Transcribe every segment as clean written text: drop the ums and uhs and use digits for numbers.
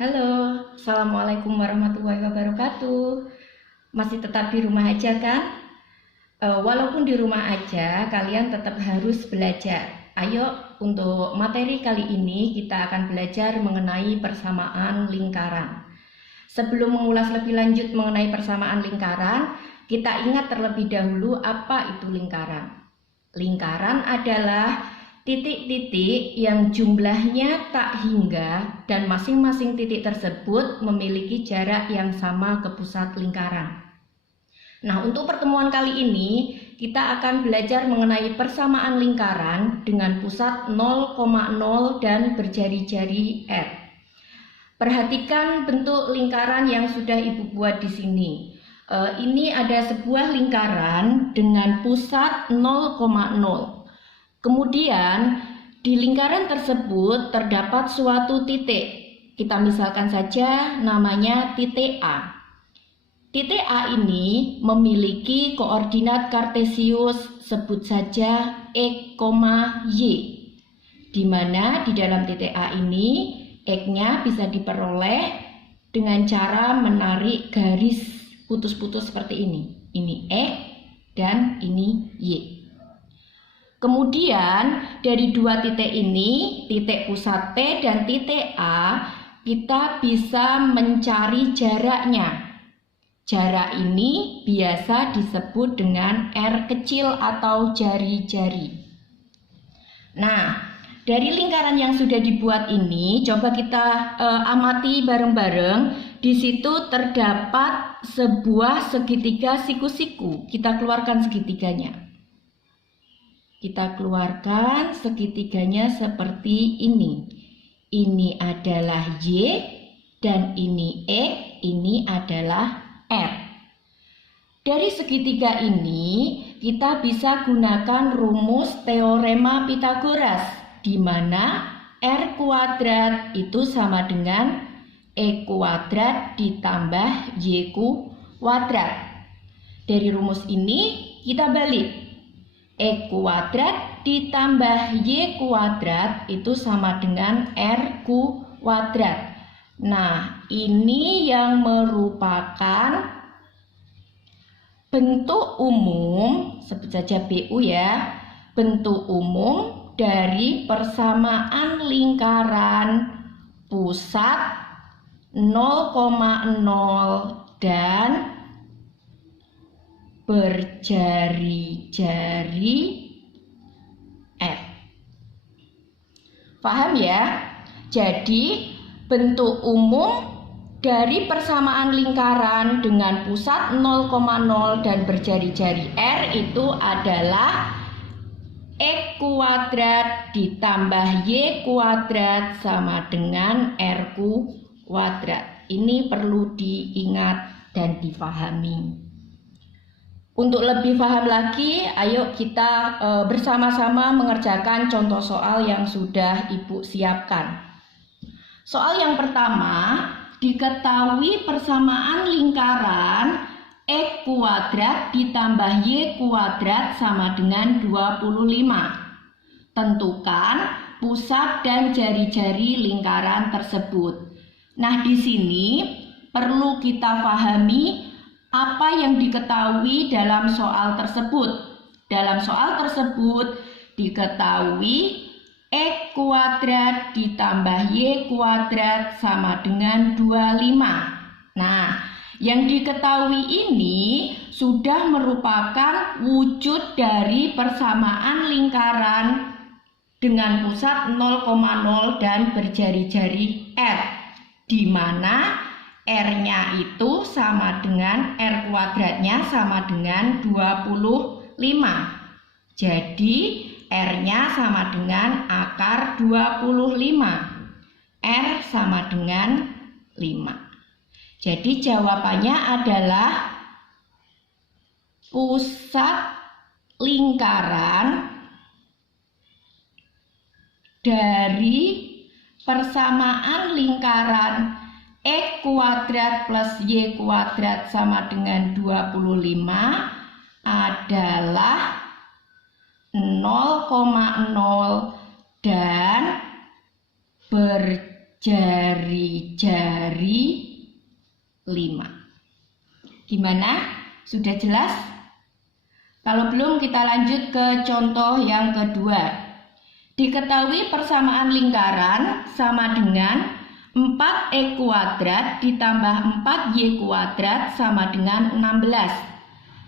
Halo, Assalamualaikum warahmatullahi wabarakatuh. Masih tetap di rumah aja kan? Walaupun di rumah aja, kalian tetap harus belajar. Ayo, untuk materi kali ini kita akan belajar mengenai persamaan lingkaran. Sebelum mengulas lebih lanjut mengenai persamaan lingkaran, kita ingat terlebih dahulu apa itu lingkaran. Lingkaran adalah titik-titik yang jumlahnya tak hingga dan masing-masing titik tersebut memiliki jarak yang sama ke pusat lingkaran. Nah, untuk pertemuan kali ini kita akan belajar mengenai persamaan lingkaran dengan pusat 0,0 dan berjari-jari R. Perhatikan bentuk lingkaran yang sudah Ibu buat di sini. Ini ada sebuah lingkaran dengan pusat 0,0. Kemudian di lingkaran tersebut terdapat suatu titik. Kita misalkan saja namanya titik A. Titik A ini memiliki koordinat kartesius, sebut saja X, Y, di mana di dalam titik A ini X-nya bisa diperoleh dengan cara menarik garis putus-putus seperti ini. Ini X dan ini Y. Kemudian dari dua titik ini, titik pusat P dan titik A, kita bisa mencari jaraknya. Jarak ini biasa disebut dengan R kecil atau jari-jari. Nah, dari lingkaran yang sudah dibuat ini, coba kita amati bareng-bareng. Di situ terdapat sebuah segitiga siku-siku. Kita keluarkan segitiganya. Kita keluarkan segitiganya seperti ini. Ini adalah Y dan ini X, ini adalah R. Dari segitiga ini kita bisa gunakan rumus teorema Pythagoras, di mana R kuadrat itu sama dengan E kuadrat ditambah Y kuadrat. Dari rumus ini kita balik. E kuadrat ditambah Y kuadrat itu sama dengan R kuadrat. Nah, ini yang merupakan bentuk umum, sebut saja BU ya, bentuk umum dari persamaan lingkaran pusat 0,0 dan berjari-jari F. Paham ya? Jadi bentuk umum dari persamaan lingkaran dengan pusat 0,0 dan berjari-jari R itu adalah X kuadrat ditambah Y kuadrat sama dengan R kuadrat. Ini perlu diingat dan dipahami. Untuk lebih paham lagi, ayo kita bersama-sama mengerjakan contoh soal yang sudah Ibu siapkan. Soal yang pertama, diketahui persamaan lingkaran X kuadrat ditambah Y kuadrat sama dengan 25. Tentukan pusat dan jari-jari lingkaran tersebut. Nah, di sini perlu kita pahami apa yang diketahui dalam soal tersebut. Dalam soal tersebut diketahui X kuadrat ditambah Y kuadrat sama dengan 25. Nah, yang diketahui ini sudah merupakan wujud dari persamaan lingkaran dengan pusat 0,0 dan berjari-jari R, di mana R-nya itu sama dengan R kuadratnya sama dengan 25. Jadi R-nya sama dengan akar 25. R sama dengan 5. Jadi jawabannya adalah pusat lingkaran dari persamaan lingkaran X kuadrat plus Y kuadrat sama dengan 25 adalah 0,0 dan berjari-jari dari 5. Gimana? Sudah jelas? Kalau belum, kita lanjut ke contoh yang kedua. Diketahui persamaan lingkaran sama dengan 4x kuadrat ditambah 4y kuadrat sama dengan 16.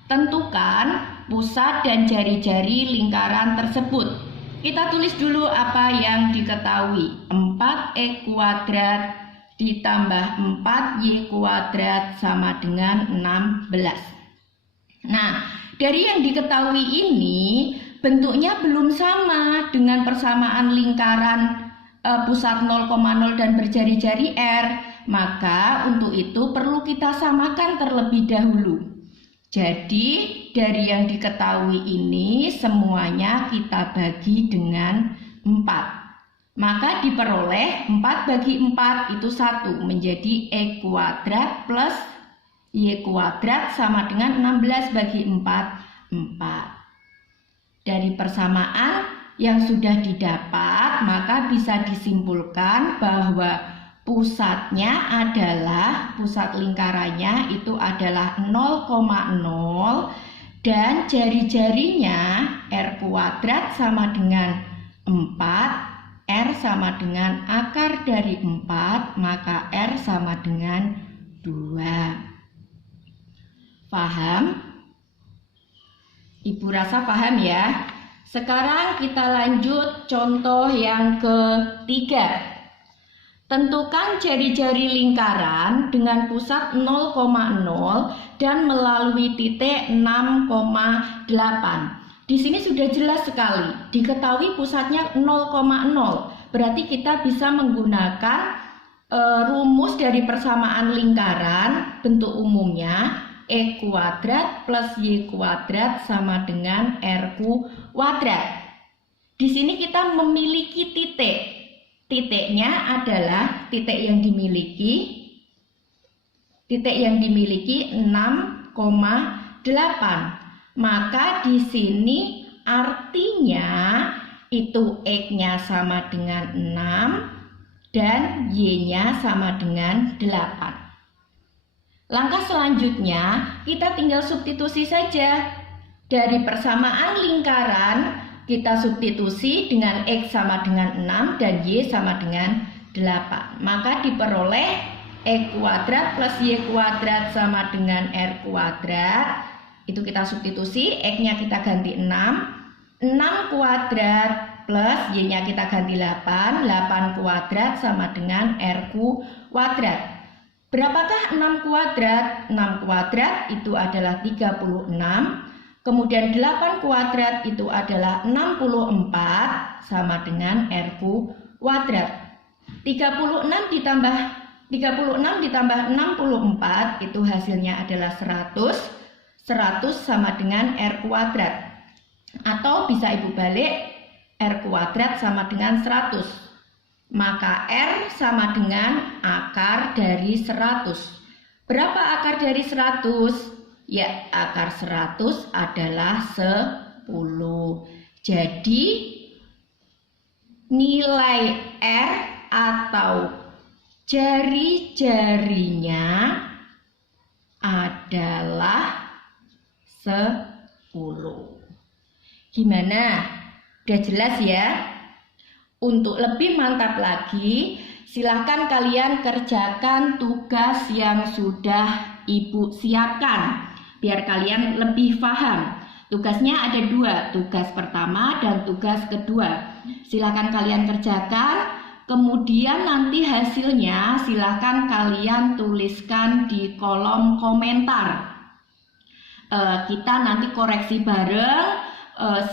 Tentukan pusat dan jari-jari lingkaran tersebut. Kita tulis dulu apa yang diketahui. 4x kuadrat ditambah 4y kuadrat sama dengan 16. Nah, dari yang diketahui ini bentuknya belum sama dengan persamaan lingkaran pusat 0,0 dan berjari-jari R. Maka untuk itu perlu kita samakan terlebih dahulu. Jadi dari yang diketahui ini semuanya kita bagi dengan 4. Maka diperoleh 4 bagi 4 itu 1, menjadi x kuadrat plus y kuadrat sama dengan 16 bagi 4, 4. Dari persamaan yang sudah didapat, maka bisa disimpulkan bahwa pusatnya adalah, pusat lingkarannya itu adalah 0,0 dan jari-jarinya R kuadrat sama dengan 4, R sama dengan akar dari 4, maka R sama dengan 2. Paham? Ibu rasa paham ya. Sekarang kita lanjut contoh yang ketiga. Tentukan jari-jari lingkaran dengan pusat 0,0 dan melalui titik 6,8. Di sini sudah jelas sekali, diketahui pusatnya 0,0. Berarti kita bisa menggunakan rumus dari persamaan lingkaran bentuk umumnya. E kuadrat plus Y kuadrat sama dengan R kuadrat. Di sini kita memiliki titik. Titiknya adalah titik yang dimiliki 6,8. Maka di sini artinya itu X-nya sama dengan 6 dan Y-nya sama dengan 8. Langkah selanjutnya, kita tinggal substitusi saja. Dari persamaan lingkaran, kita substitusi dengan X sama dengan 6 dan Y sama dengan 8. Maka diperoleh X kuadrat plus Y kuadrat sama dengan R kuadrat. Itu kita substitusi, X-nya kita ganti 6. 6 kuadrat plus Y-nya kita ganti 8. 8 kuadrat sama dengan R kuadrat. Berapakah 6 kuadrat? 6 kuadrat itu adalah 36. Kemudian 8 kuadrat itu adalah 64 sama dengan R kuadrat. 36 ditambah 64 itu hasilnya adalah 100. 100 sama dengan R kuadrat. Atau bisa Ibu balik, R kuadrat sama dengan 100. Maka R sama dengan akar dari 100. Berapa akar dari 100? Ya, akar 100 adalah 10. Jadi nilai R atau jari-jarinya adalah 10. Gimana? Udah jelas ya? Untuk lebih mantap lagi, silahkan kalian kerjakan tugas yang sudah Ibu siapkan, biar kalian lebih paham. Tugasnya ada 2, tugas pertama dan tugas kedua. Silahkan kalian kerjakan, kemudian nanti hasilnya silahkan kalian tuliskan di kolom komentar. Kita nanti koreksi bareng.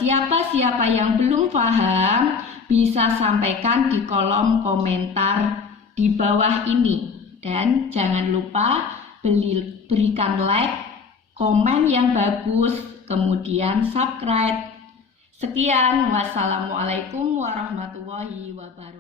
Siapa-siapa yang belum paham bisa sampaikan di kolom komentar di bawah ini. Dan jangan lupa berikan like, komen yang bagus, kemudian subscribe. Sekian, wassalamualaikum warahmatullahi wabarakatuh.